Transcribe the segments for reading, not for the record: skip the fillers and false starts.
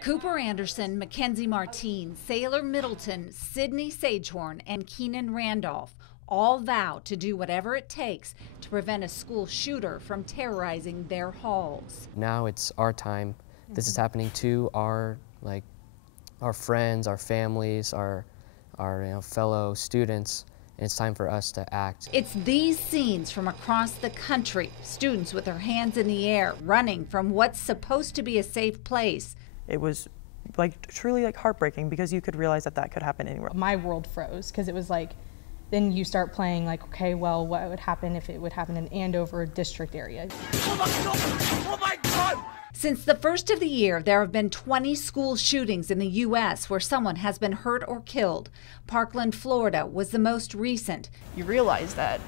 Cooper Anderson, Mackenzie Martine, Sailor Middleton, Sydney Sagehorn, and Keenan Randolph all vow to do whatever it takes to prevent a school shooter from terrorizing their halls. Now it's our time. This is happening to our friends, our families, our fellow students, and it's time for us to act. It's these scenes from across the country, students with their hands in the air, running from what's supposed to be a safe place. It was truly heartbreaking because you could realize that could happen anywhere. My world froze because it was like, then you start playing okay, well, what would happen if it would happen in Andover district area? Oh my God! Oh my God! Since the first of the year, there have been 20 school shootings in the U.S. where someone has been hurt or killed. Parkland, Florida was the most recent. You realize that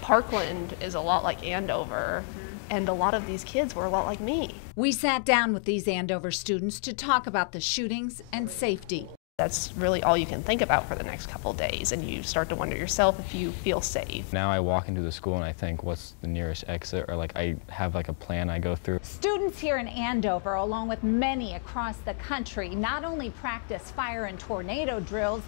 Parkland is a lot like Andover, and a lot of these kids were a lot like me. We sat down with these Andover students to talk about the shootings and safety. That's really all you can think about for the next couple days, and you start to wonder yourself if you feel safe. Now I walk into the school and I think, what's the nearest exit? Or I have a plan I go through. Students here in Andover, along with many across the country, not only practice fire and tornado drills,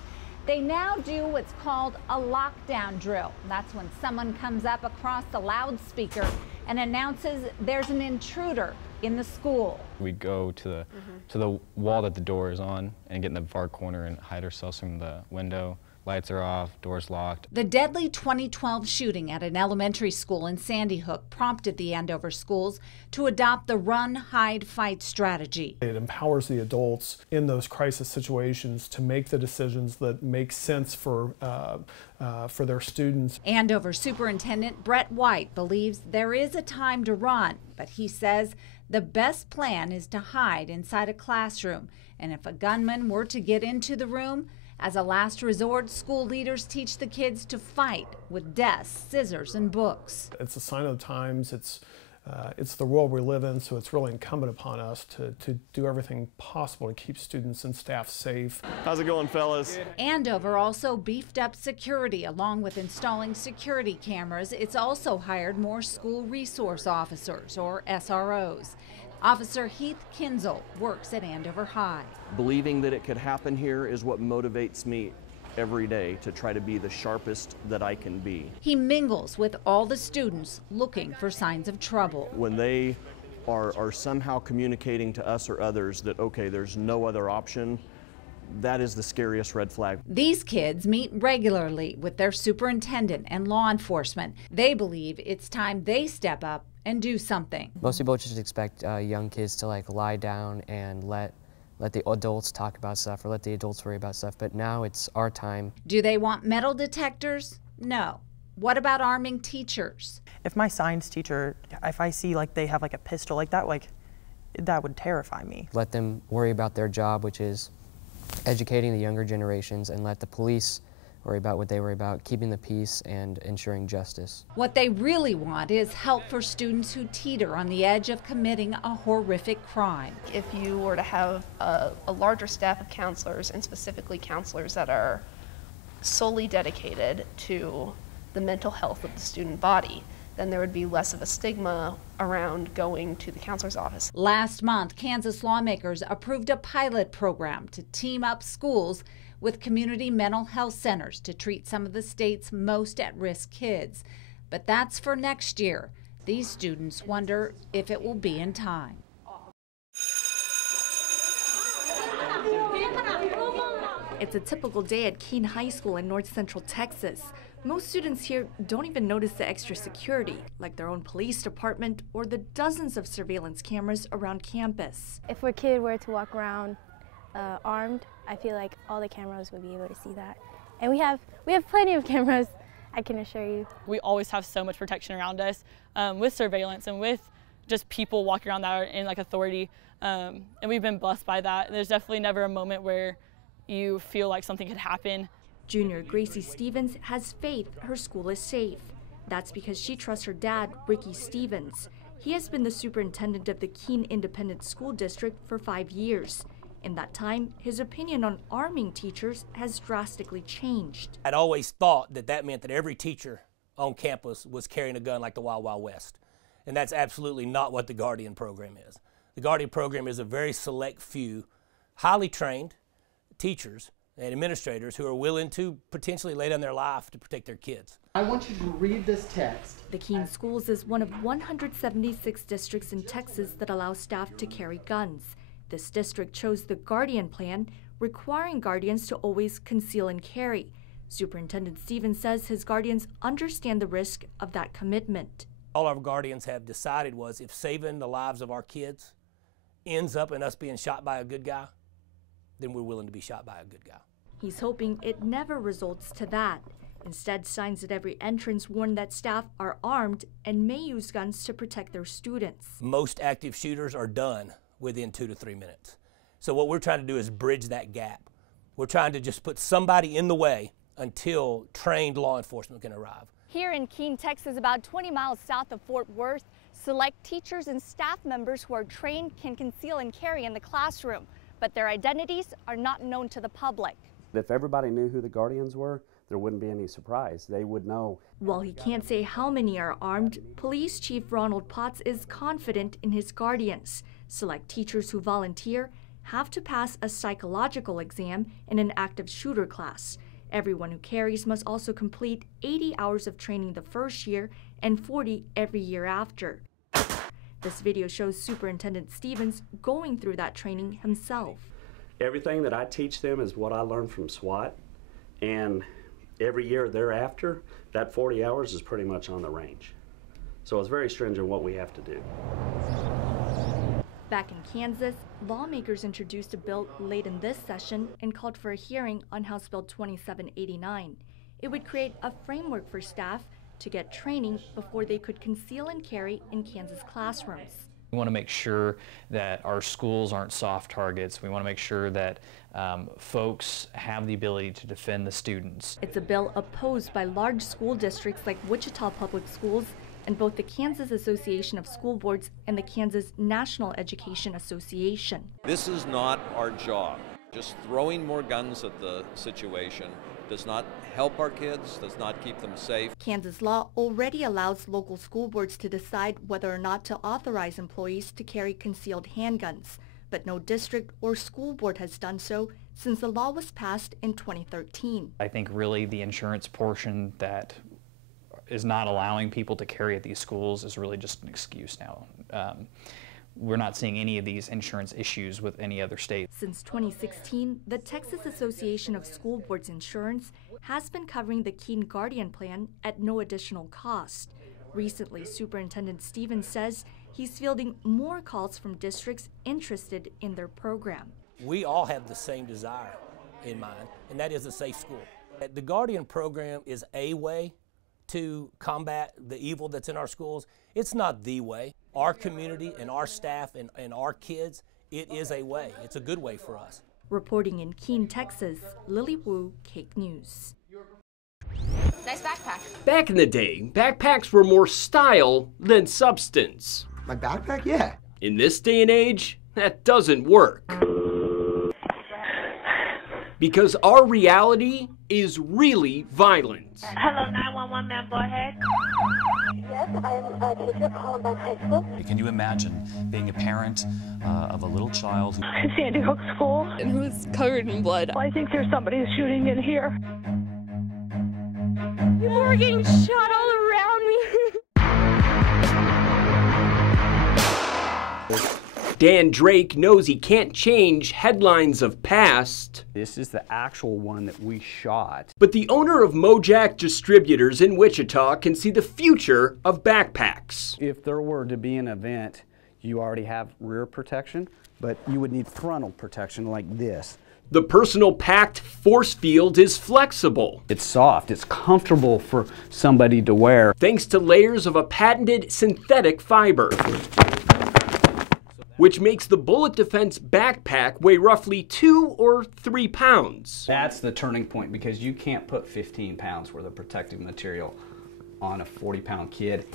they now do what's called a lockdown drill. That's when someone comes up across the loudspeaker and announces there's an intruder in the school. We go to the wall that the door is on and get in the far corner and hide ourselves from the window. Lights are off, doors locked. The deadly 2012 shooting at an elementary school in Sandy Hook prompted the Andover schools to adopt the run, hide, fight strategy. It empowers the adults in those crisis situations to make the decisions that make sense for their students. Andover Superintendent Brett White believes there is a time to run, but he says the best plan is to hide inside a classroom. And if a gunman were to get into the room, as a last resort, school leaders teach the kids to fight with desks, scissors, and books. It's a sign of the times. It's the world we live in, so it's really incumbent upon us to do everything possible to keep students and staff safe. How's it going, fellas? Andover also beefed up security along with installing security cameras. It's also hired more school resource officers, or SROs. Officer Heath Kinzel works at Andover High. Believing that it could happen here is what motivates me every day to try to be the sharpest that I can be. He mingles with all the students looking for signs of trouble. When they are somehow communicating to us or others that, okay, there's no other option, that is the scariest red flag. These kids meet regularly with their superintendent and law enforcement. They believe it's time they step up and do something. Most people just expect young kids to lie down and let the adults talk about stuff or let the adults worry about stuff, but now it's our time. Do they want metal detectors? No. What about arming teachers? If my science teacher, if I see they have a pistol like that would terrify me. Let them worry about their job, which is educating the younger generations, and let the police worry about what they worry about, keeping the peace and ensuring justice. What they really want is help for students who teeter on the edge of committing a horrific crime. If you were to have a larger staff of counselors, and specifically counselors that are solely dedicated to the mental health of the student body, then there would be less of a stigma around going to the counselor's office. Last month, Kansas lawmakers approved a pilot program to team up schools with community mental health centers to treat some of the state's most at-risk kids. But that's for next year. These students wonder if it will be in time. It's a typical day at Keene High School in North Central Texas. Most students here don't even notice the extra security, like their own police department or the dozens of surveillance cameras around campus. If a kid were to walk around armed, I feel like all the cameras would be able to see that. And we have plenty of cameras, I can assure you. We always have so much protection around us with surveillance and with just people walking around that are in authority. And we've been blessed by that. There's definitely never a moment where you feel like something could happen. Junior Gracie Stevens has faith her school is safe. That's because she trusts her dad, Ricky Stevens. He has been the superintendent of the Keene Independent School District for 5 years. In that time, his opinion on arming teachers has drastically changed. I'd always thought that meant that every teacher on campus was carrying a gun like the Wild Wild West. And that's absolutely not what the Guardian program is. The Guardian program is a very select few highly trained teachers and administrators who are willing to potentially lay down their life to protect their kids. I want you to read this text. The Keene Schools is one of 176 districts in Texas that allow staff to carry guns. This district chose the Guardian Plan, requiring guardians to always conceal and carry. Superintendent Stevens says his guardians understand the risk of that commitment. All our guardians have decided was if saving the lives of our kids ends up in us being shot by a good guy, then we're willing to be shot by a good guy. He's hoping it never results to that. Instead, signs at every entrance warn that staff are armed and may use guns to protect their students. Most active shooters are done within 2 to 3 minutes. So what we're trying to do is bridge that gap. We're trying to just put somebody in the way until trained law enforcement can arrive. Here in Keene, Texas, about 20 miles south of Fort Worth, select teachers and staff members who are trained can conceal and carry in the classroom, but their identities are not known to the public. If everybody knew who the guardians were, there wouldn't be any surprise. They would know. While he can't say how many are armed, Police Chief Ronald Potts is confident in his guardians. Select teachers who volunteer have to pass a psychological exam in an active shooter class. Everyone who carries must also complete 80 hours of training the first year and 40 every year after. This video shows Superintendent Stevens going through that training himself. Everything that I teach them is what I learned from SWAT, and every year thereafter, that 40 hours is pretty much on the range. So it's very stringent what we have to do. Back in Kansas, lawmakers introduced a bill late in this session and called for a hearing on House Bill 2789. It would create a framework for staff to get training before they could conceal and carry in Kansas classrooms. We want to make sure that our schools aren't soft targets. We want to make sure that folks have the ability to defend the students. It's a bill opposed by large school districts like Wichita Public Schools and both the Kansas Association of School Boards and the Kansas National Education Association. This is not our job. Just throwing more guns at the situation does not help our kids, does not keep them safe. Kansas law already allows local school boards to decide whether or not to authorize employees to carry concealed handguns, but no district or school board has done so since the law was passed in 2013. I think really the insurance portion that is not allowing people to carry at these schools is really just an excuse now. We're not seeing any of these insurance issues with any other state. Since 2016, the Texas Association of School Boards Insurance has been covering the Keene Guardian Plan at no additional cost. Recently, Superintendent Stevens says he's fielding more calls from districts interested in their program. We all have the same desire in mind, and that is a safe school. The Guardian program is a way to combat the evil that's in our schools. It's not the way. Our community and our staff and our kids, it is a way. It's a good way for us. Reporting in Keene, Texas, Lily Wu, Cake News. Nice backpack. Back in the day, backpacks were more style than substance. My backpack? Yeah. In this day and age, that doesn't work. Because our reality is really violent. Hello, 911, ma'am, go ahead. Yes, I am a teacher calling by high school. Can you imagine being a parent of a little child who... Sandy Hook School. And who's covered in blood. I think there's somebody shooting in here. People are getting shot all around me. Dan Drake knows he can't change headlines of past. This is the actual one that we shot. But the owner of Mojack Distributors in Wichita can see the future of backpacks. If there were to be an event, you already have rear protection, but you would need frontal protection like this. The personal packed force field is flexible. It's soft, it's comfortable for somebody to wear. Thanks to layers of a patented synthetic fiber, which makes the Bullet Defense backpack weigh roughly 2 or 3 pounds. That's the turning point because you can't put 15 pounds worth of protective material on a 40-pound kid.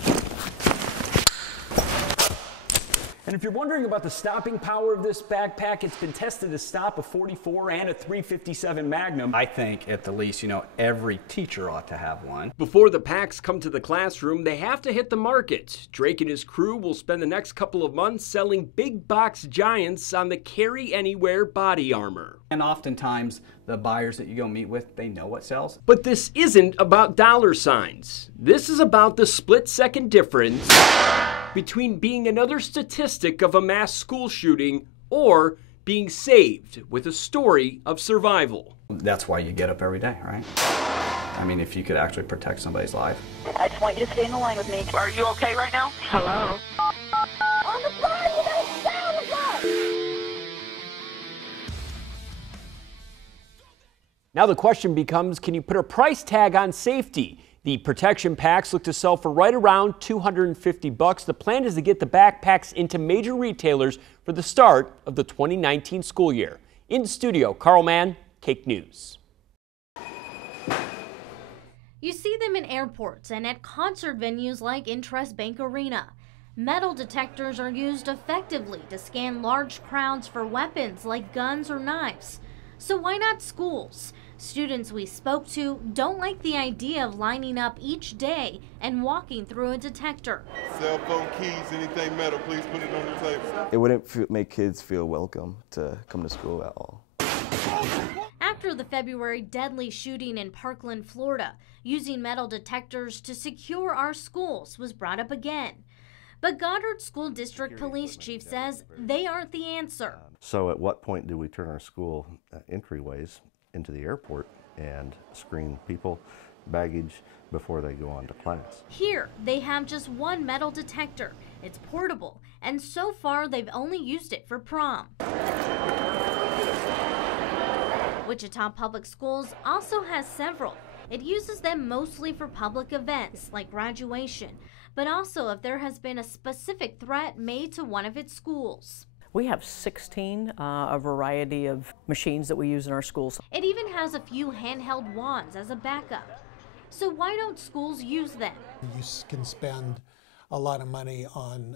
And if you're wondering about the stopping power of this backpack, it's been tested to stop a .44 and a .357 Magnum. I think at the least, you know, every teacher ought to have one. Before the packs come to the classroom, they have to hit the market. Drake and his crew will spend the next couple of months selling big box giants on the Carry Anywhere body armor. And oftentimes, the buyers that you go meet with, they know what sells. But this isn't about dollar signs. This is about the split-second difference between being another statistic of a mass school shooting or being saved with a story of survival. That's why you get up every day, right? I mean, if you could actually protect somebody's life. I just want you to stay in the line with me. Are you okay right now? Hello? On the fly! You guys stay on the fly! Now the question becomes, can you put a price tag on safety? The protection packs look to sell for right around $250. The plan is to get the backpacks into major retailers for the start of the 2019 school year. In studio, Karl Mann, Cake News. You see them in airports and at concert venues like Intrust Bank Arena. Metal detectors are used effectively to scan large crowds for weapons like guns or knives. So why not schools? Students we spoke to don't like the idea of lining up each day and walking through a detector. Cell phone, keys, anything metal, please put it on the table. It wouldn't make kids feel welcome to come to school at all. After the February deadly shooting in Parkland, Florida, using metal detectors to secure our schools was brought up again. But Goddard School District Police Chief says they aren't the answer. So at what point do we turn our school entryways into the airport and screen people, baggage, before they go on to class? Here, they have just one metal detector. It's portable, and so far they've only used it for prom. Wichita Public Schools also has several. It uses them mostly for public events like graduation, but also if there has been a specific threat made to one of its schools. We have 16, a variety of machines that we use in our schools. It even has a few handheld wands as a backup. So why don't schools use them? You can spend a lot of money on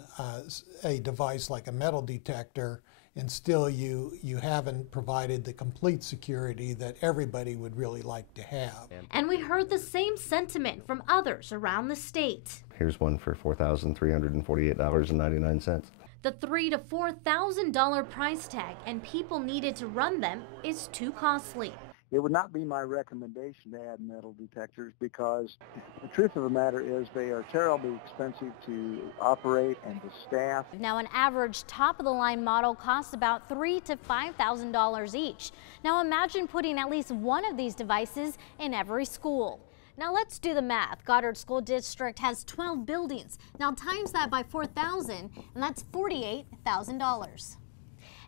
a device like a metal detector, and still you haven't provided the complete security that everybody would really like to have. And we heard the same sentiment from others around the state. Here's one for $4,348.99. The $3,000 to $4,000 price tag and people needed to run them is too costly. It would not be my recommendation to add metal detectors because the truth of the matter is they are terribly expensive to operate and to staff. Now an average top-of-the-line model costs about $3,000 to $5,000 each. Now imagine putting at least one of these devices in every school. Now let's do the math. Goddard School District has 12 buildings. Now times that by 4,000 and that's $48,000.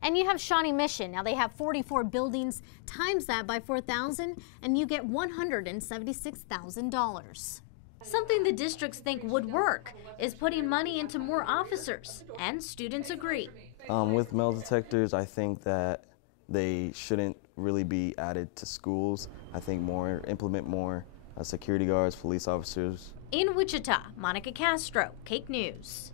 And you have Shawnee Mission. Now they have 44 buildings. Times that by 4,000 and you get $176,000. Something the districts think would work is putting money into more officers, and students agree. With metal detectors, I think that they shouldn't really be added to schools. I think implement more security guards, police officers. In Wichita, Monica Castro, Cake News.